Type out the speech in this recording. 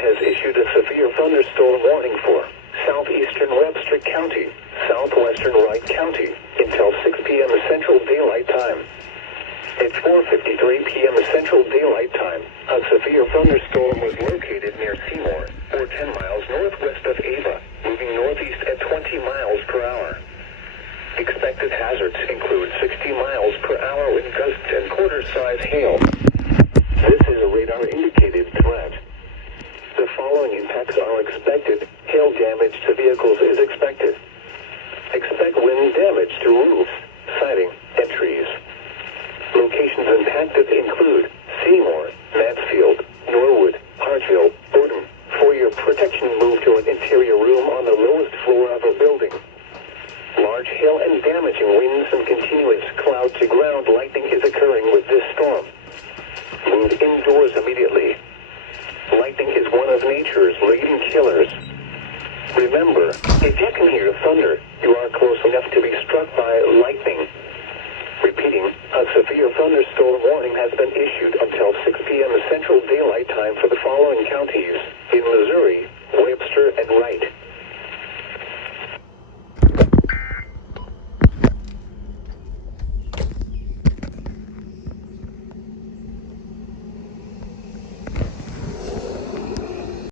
has issued a severe thunderstorm warning for southeastern Webster County, southwestern Wright County, until 6 p.m. Central Daylight Time. At 4:53 p.m. Central Daylight Time, a severe thunderstorm was located near Seymour, or 10 miles northwest of Ava, moving northeast at 20 miles per hour. Expected hazards include 60 miles per hour wind gusts and quarter-size hail. This is a radar-indicated threat. The following impacts are expected. Hail damage to vehicles is expected. Expect wind damage to roofs, siding, and trees. Locations impacted include Seymour, Mansfield, Norwood, Hartsville, Borden. For your protection, move to an interior room on the lowest floor of a building. Large hail and damaging winds and continuous cloud-to-ground lightning is occurring with this storm. Move indoors immediately. Lightning is one of nature's leading killers. Remember, if you can hear thunder, you are close enough to be struck by lightning. Repeating, a severe thunderstorm warning has been issued until 6 p.m. Central Daylight Time for the following counties in Missouri, Webster, and Wright.